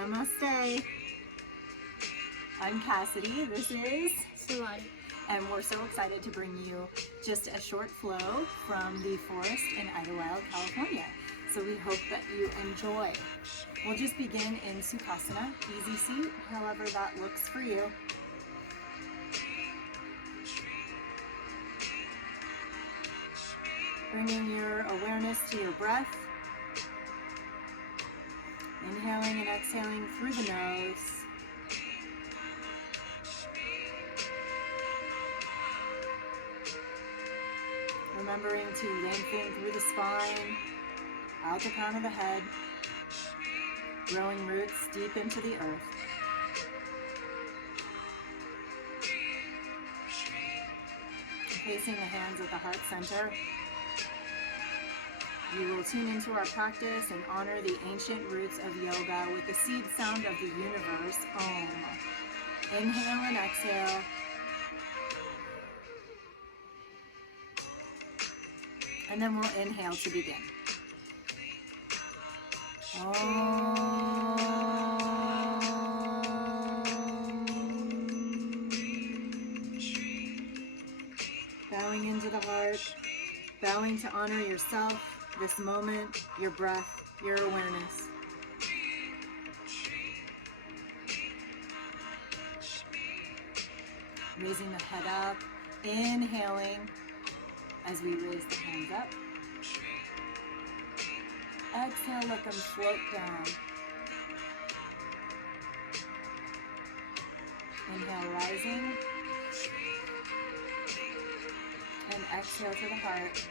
Namaste. I'm Cassidy. This is Samadhi. and we're so excited to bring you just a short flow from the forest in Idyllwild, California. So we hope that you enjoy. We'll just begin in Sukhasana, easy seat, however that looks for you. Bringing your awareness to your breath. Inhaling and exhaling through the nose. Remembering to lengthen through the spine, out the crown of the head, growing roots deep into the earth. Placing the hands at the heart center. You will tune into our practice and honor the ancient roots of yoga with the seed sound of the universe, Om. Inhale and exhale. And then we'll inhale to begin. Om. Bowing into the heart, bowing to honor yourself, this moment, your breath, your awareness. Raising the head up, inhaling as we raise the hands up. Exhale, let them float down. Inhale, rising. And exhale to the heart.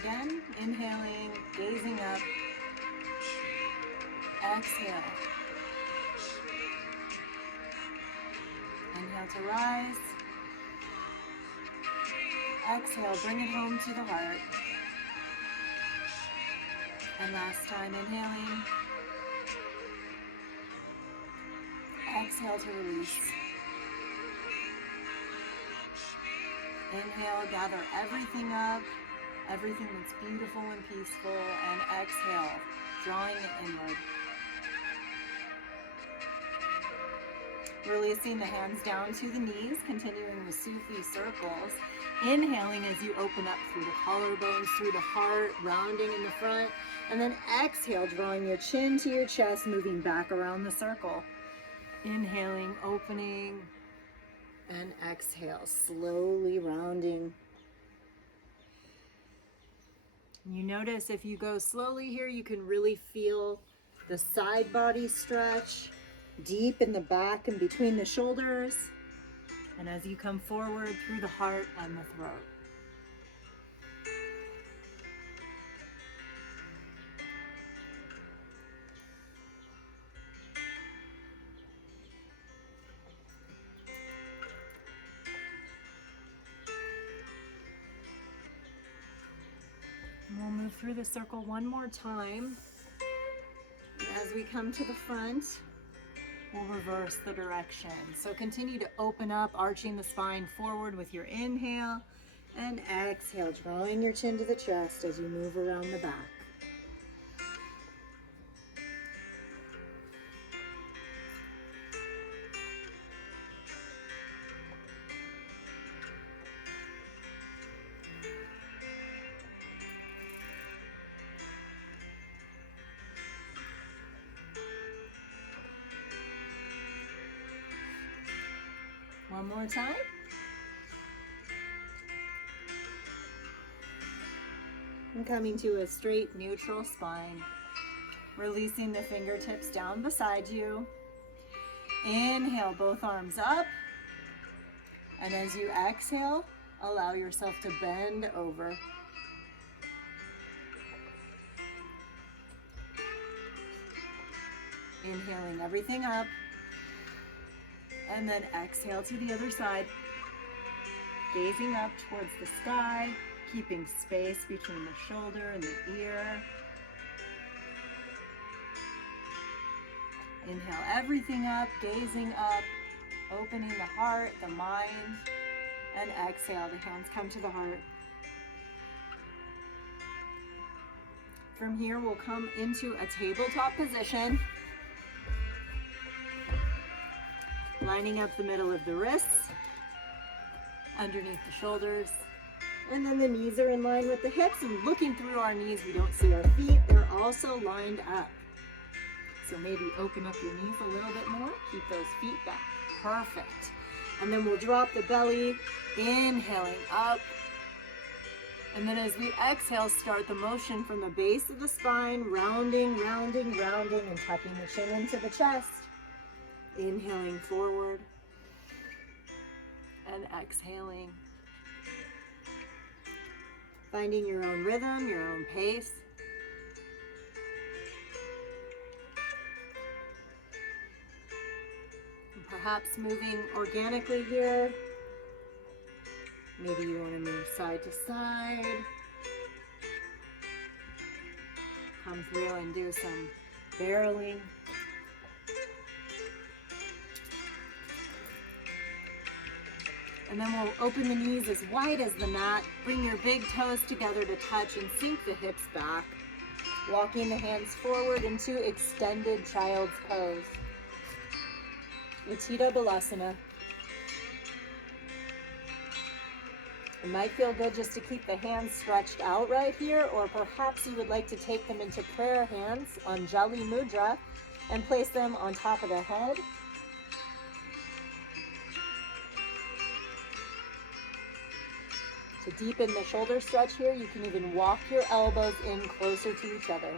Again, inhaling, gazing up. Exhale. Inhale to rise. Exhale, bring it home to the heart. And last time, inhaling. Exhale to release. Inhale, gather everything up, everything that's beautiful and peaceful, and exhale, drawing it inward. Releasing the hands down to the knees, continuing with Sufi circles. Inhaling as you open up through the collarbones, through the heart, rounding in the front. And then exhale, drawing your chin to your chest, moving back around the circle. Inhaling, opening, and exhale, slowly rounding. You notice if you go slowly here, you can really feel the side body stretch deep in the back and between the shoulders. And as you come forward through the heart and the throat. And we'll move through the circle one more time. And as we come to the front, we'll reverse the direction. So continue to open up, arching the spine forward with your inhale and exhale, drawing your chin to the chest as you move around the back. One more time. And coming to a straight, neutral spine. Releasing the fingertips down beside you. Inhale, both arms up. And as you exhale, allow yourself to bend over. Inhaling everything up. And then exhale to the other side. Gazing up towards the sky, keeping space between the shoulder and the ear. Inhale everything up, gazing up, opening the heart, the mind, and exhale, the hands come to the heart. From here, we'll come into a tabletop position, lining up the middle of the wrists, underneath the shoulders, and then the knees are in line with the hips, and looking through our knees, we don't see our feet. They're also lined up. So maybe open up your knees a little bit more, keep those feet back. Perfect. And then we'll drop the belly, inhaling up. And then as we exhale, start the motion from the base of the spine, rounding, rounding, rounding, and tucking the chin into the chest. Inhaling forward and exhaling. Finding your own rhythm, your own pace. And perhaps moving organically here. Maybe you want to move side to side. Come through and do some barreling. And then we'll open the knees as wide as the mat. Bring your big toes together to touch and sink the hips back. Walking the hands forward into extended child's pose. Utthita Balasana. It might feel good just to keep the hands stretched out right here, or perhaps you would like to take them into prayer hands, Anjali Mudra, and place them on top of the head. To deepen the shoulder stretch here, you can even walk your elbows in closer to each other.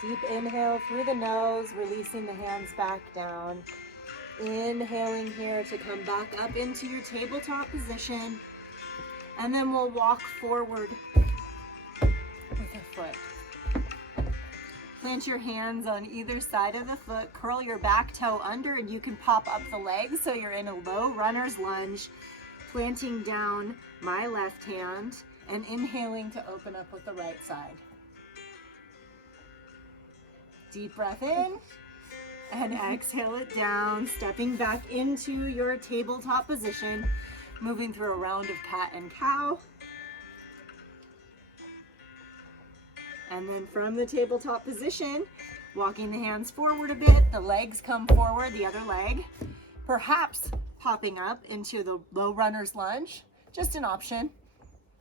Deep inhale through the nose, releasing the hands back down. Inhaling here to come back up into your tabletop position. And then we'll walk forward with a foot. Plant your hands on either side of the foot. Curl your back toe under and you can pop up the legs so you're in a low runner's lunge. Planting down my left hand and inhaling to open up with the right side. Deep breath in and exhale it down, stepping back into your tabletop position, moving through a round of cat and cow. And then from the tabletop position, walking the hands forward a bit, the legs come forward, the other leg, perhaps popping up into the low runner's lunge, just an option.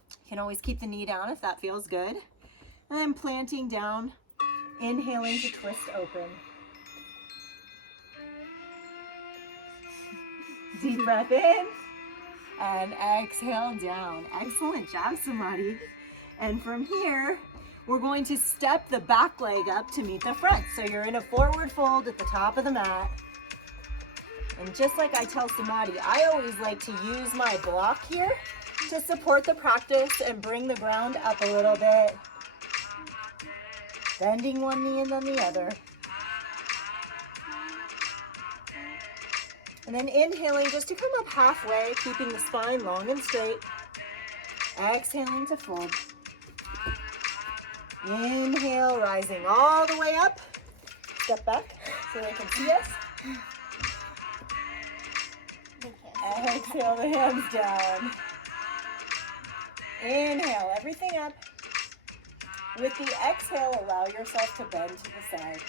You can always keep the knee down if that feels good. And then planting down, inhaling to twist open. Deep breath in and exhale down. Excellent job, Samadhi. And from here, we're going to step the back leg up to meet the front. So you're in a forward fold at the top of the mat. And just like I tell Samadhi, I always like to use my block here to support the practice and bring the ground up a little bit. Bending one knee and then the other. And then inhaling just to come up halfway, keeping the spine long and straight. Exhaling to fold. Inhale, rising all the way up. Step back so they can see us. Exhale the hands down. Inhale, everything up. With the exhale, allow yourself to bend to the side.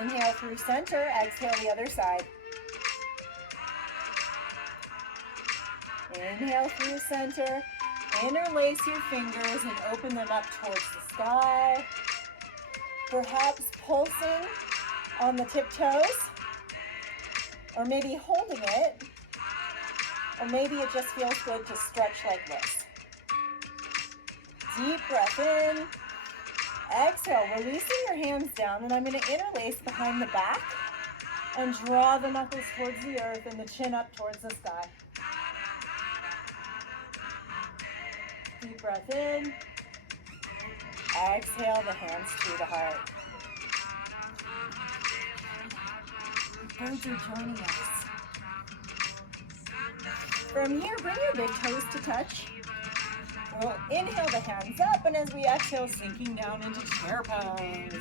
Inhale through center, exhale the other side. Inhale through center, interlace your fingers and open them up towards the sky. Perhaps pulsing on the tiptoes, or maybe holding it, or maybe it just feels good to stretch like this. Deep breath in. Exhale, releasing your hands down, and I'm going to interlace behind the back and draw the knuckles towards the earth and the chin up towards the sky. Deep breath in. Exhale the hands to the heart. Birds are joining us. From here, bring your big toes to touch. We'll inhale the hands up, and as we exhale, sinking down into chair pose.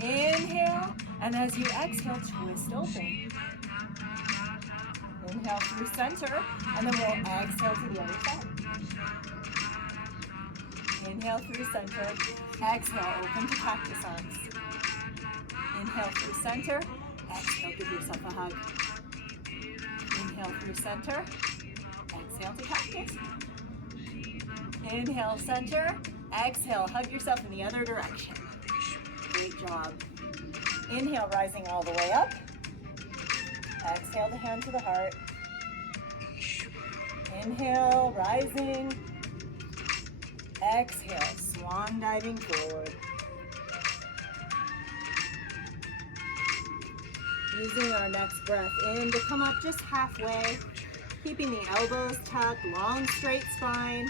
Inhale, and as you exhale, twist open. Inhale through center, and then we'll exhale to the other side. Inhale through center, exhale, open to cactus arms. Inhale through center, exhale, give yourself a hug. Inhale through center, exhale to cactus. Inhale, center, exhale, hug yourself in the other direction. Great job. Inhale, rising all the way up. Exhale, the hand to the heart. Inhale, rising. Exhale, swan diving forward. Using our next breath in to come up just halfway, keeping the elbows tucked, long straight spine.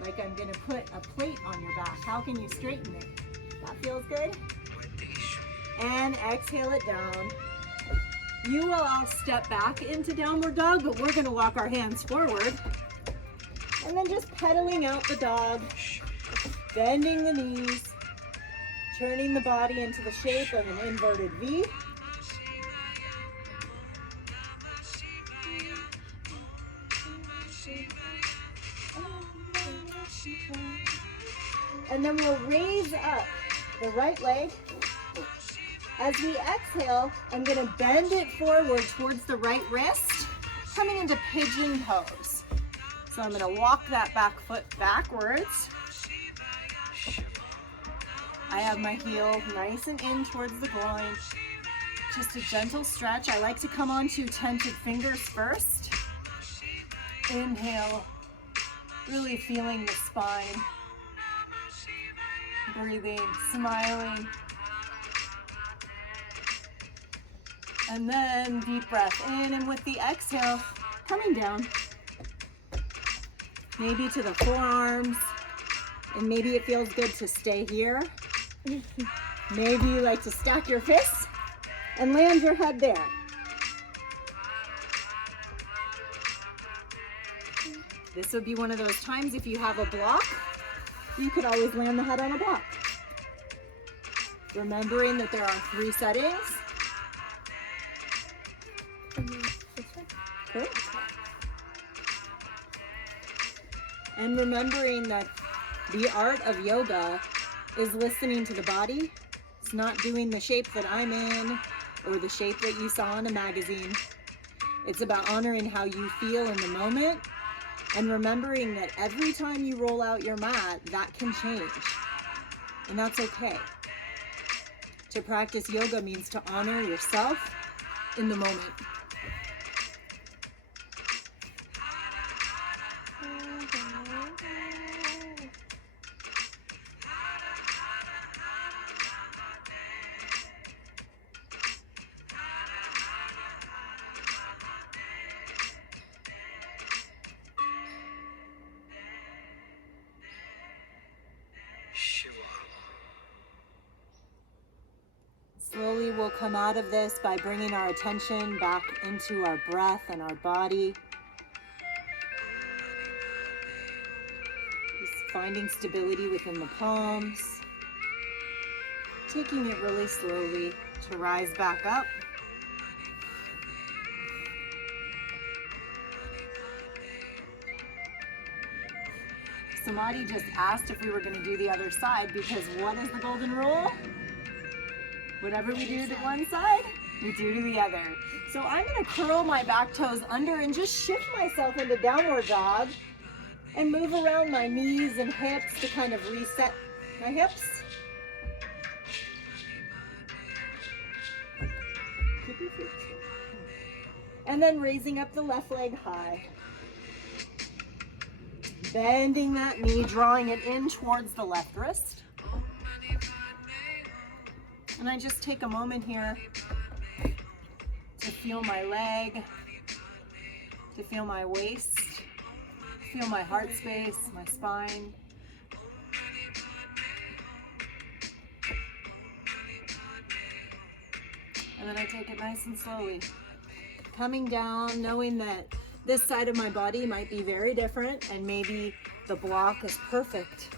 Like I'm gonna put a plate on your back. How can you straighten it? That feels good. And exhale it down. You will all step back into downward dog, but we're gonna walk our hands forward. And then just pedaling out the dog, bending the knees, turning the body into the shape of an inverted V. And then we'll raise up the right leg. As we exhale, I'm going to bend it forward towards the right wrist, coming into pigeon pose. So I'm going to walk that back foot backwards. I have my heel nice and in towards the groin. Just a gentle stretch. I like to come onto tented fingers first. Inhale, really feeling the spine. Breathing, smiling. And then deep breath in, and with the exhale, coming down. Maybe to the forearms, and maybe it feels good to stay here. Maybe you like to stack your fists and land your head there. This would be one of those times if you have a block, you could always land the head on a block. Remembering that there are 3 settings. Cool. And remembering that the art of yoga is listening to the body. It's not doing the shape that I'm in or the shape that you saw in a magazine. It's about honoring how you feel in the moment and remembering that every time you roll out your mat, that can change. And that's okay. To practice yoga means to honor yourself in the moment. Slowly we'll come out of this by bringing our attention back into our breath and our body. Just finding stability within the palms. Taking it really slowly to rise back up. Samadhi just asked if we were going to do the other side because what is the golden rule? Whatever we do to one side, we do to the other. So I'm going to curl my back toes under and just shift myself into downward dog and move around my knees and hips to kind of reset my hips. And then raising up the left leg high. Bending that knee, drawing it in towards the left wrist. And I just take a moment here to feel my leg, to feel my waist, feel my heart space, my spine. And then I take it nice and slowly. Coming down, knowing that This side of my body might be very different, and maybe the block is perfect.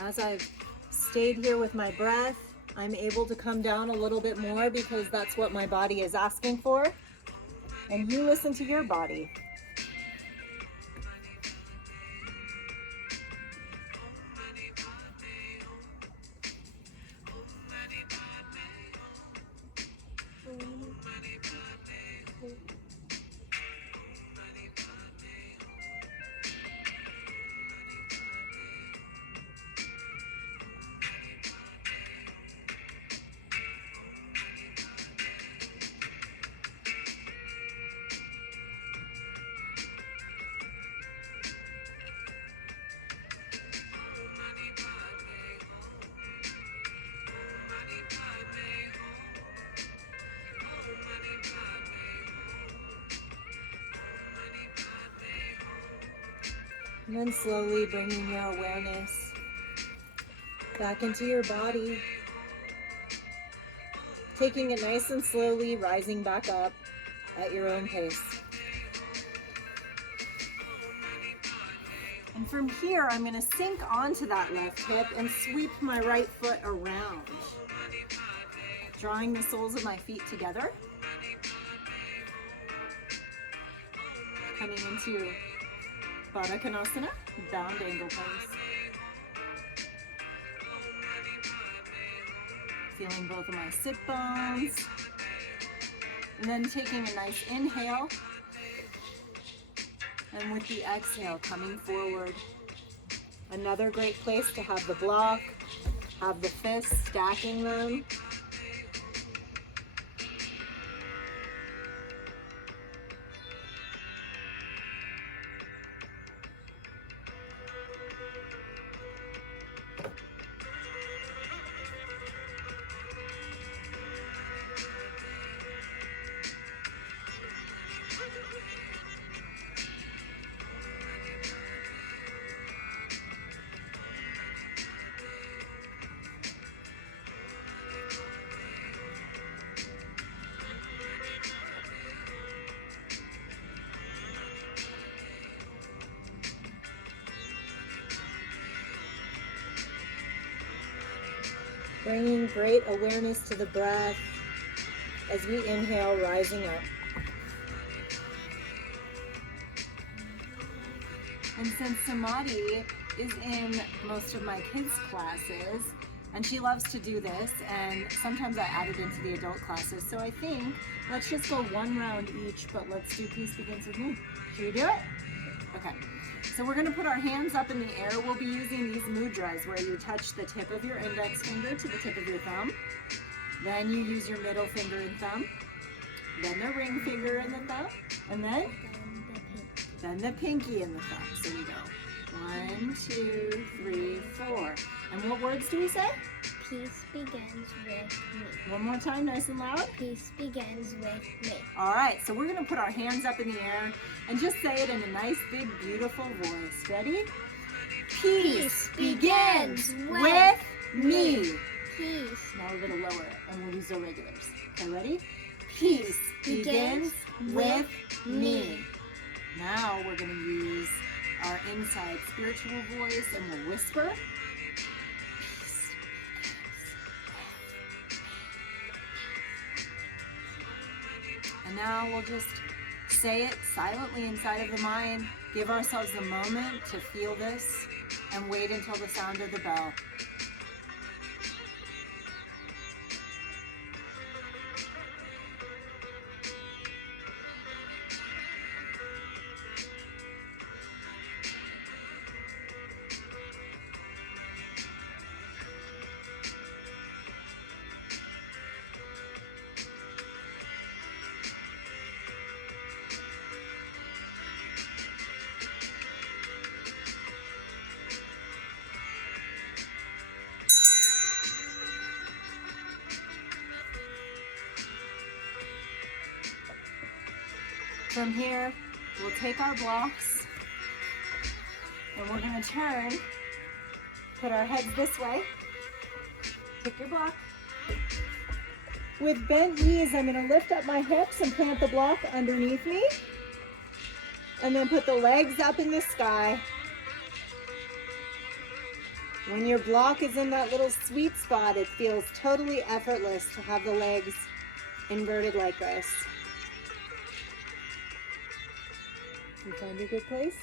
As I've stayed here with my breath, I'm able to come down a little bit more because that's what my body is asking for. And you listen to your body. And then slowly bringing your awareness back into your body. Taking it nice and slowly, rising back up at your own pace. And from here, I'm going to sink onto that left hip and sweep my right foot around. Drawing the soles of my feet together. Coming into Baddha Konasana, bound angle pose. Feeling both of my sit bones. And then taking a nice inhale. And with the exhale, coming forward. Another great place to have the block, have the fists, stacking them. Bringing great awareness to the breath as we inhale, rising up. And since Samadhi is in most of my kids' classes, and she loves to do this, and sometimes I add it into the adult classes, so I think let's just go one round each, but let's do Peace Begins With Me. Should we do it? Okay. So we're going to put our hands up in the air. We'll be using these mudras where you touch the tip of your index finger to the tip of your thumb. Then you use your middle finger and thumb. Then the ring finger and the thumb. And then the pinky and the thumb. So we go 1, 2, 3, 4. And what words do we say? Peace begins with me. One more time, nice and loud. Peace begins with me. All right, so we're going to put our hands up in the air and just say it in a nice, big, beautiful voice. Ready? Peace begins with me. Peace. Now we're going to lower it and we'll use our regulars. Okay, ready? Peace begins with me. Now we're going to use our inside spiritual voice and we'll whisper. And now we'll just say it silently inside of the mind. Give ourselves a moment to feel this and wait until the sound of the bell. From here, we'll take our blocks and we're going to turn, put our heads this way. Take your block. With bent knees, I'm going to lift up my hips and plant the block underneath me. And then put the legs up in the sky. When your block is in that little sweet spot, it feels totally effortless to have the legs inverted like this. You find a good place?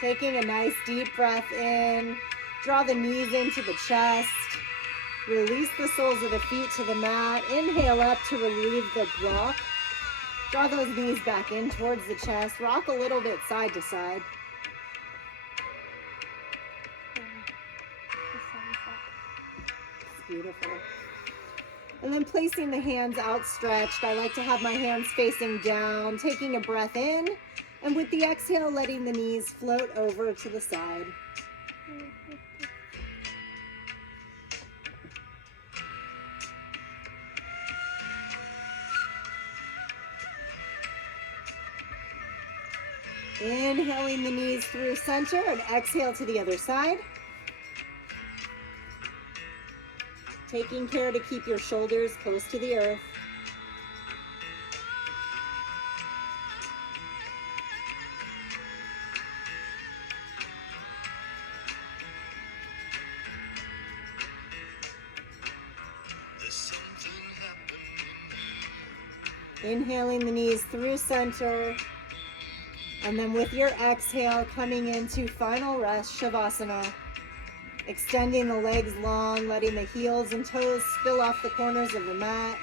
Taking a nice deep breath in, draw the knees into the chest, release the soles of the feet to the mat, inhale up to relieve the block, draw those knees back in towards the chest, rock a little bit side to side. It's beautiful. And then placing the hands outstretched, I like to have my hands facing down, taking a breath in, and with the exhale, letting the knees float over to the side. Inhaling the knees through center and exhale to the other side. Taking care to keep your shoulders close to the earth. Inhaling the knees through center, and then with your exhale, coming into final rest, Shavasana. Extending the legs long, letting the heels and toes spill off the corners of the mat.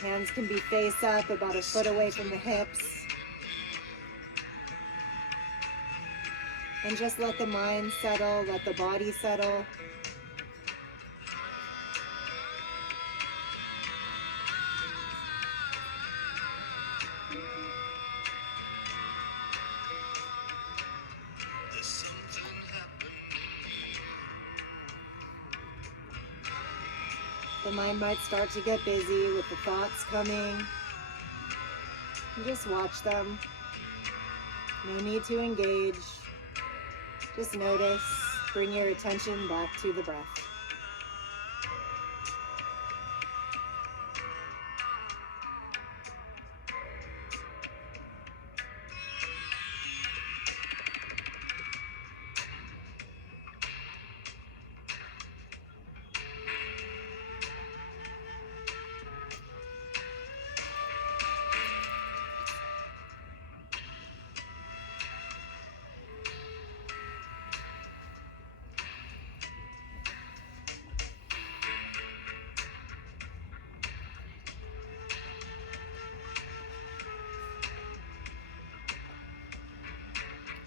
Hands can be face up, about a foot away from the hips. And just let the mind settle, let the body settle. The mind might start to get busy with the thoughts coming. And just watch them. No need to engage. Just notice. Bring your attention back to the breath.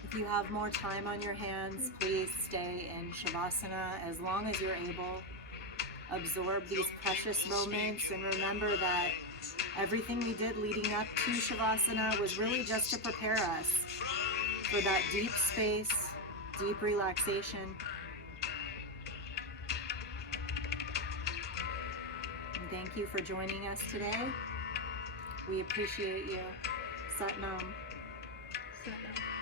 If you have more time on your hands, please stay in Shavasana as long as you're able. Absorb these precious moments and remember that everything we did leading up to Shavasana was really just to prepare us for that deep space, deep relaxation. And thank you for joining us today. We appreciate you. Sat Nam. Sat Nam.